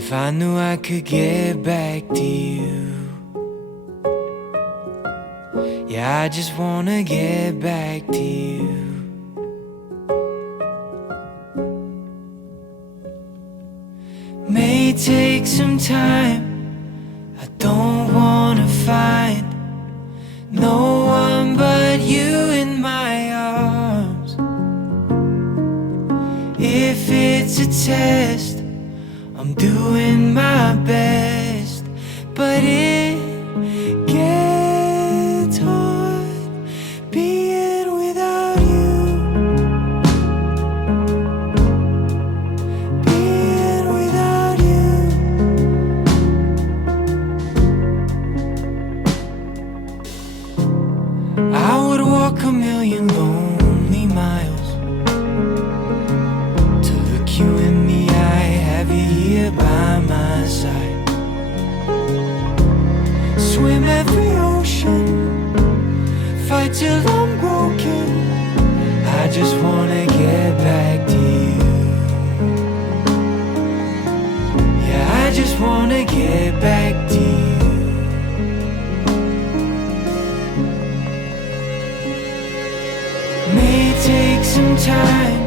If I knew I could get back to you. Yeah, I just wanna get back to you. May take some time. I don't wanna find no one but you in my arms. If it's a test, I'm doing my best, but it gets hard being without you. Being without you. I would walk a million lonely miles to look you in the eye, have you here by my side. Swim every ocean, fight till I'm broken. I just wanna get back to you. Yeah, I just wanna get back to you. May take some time.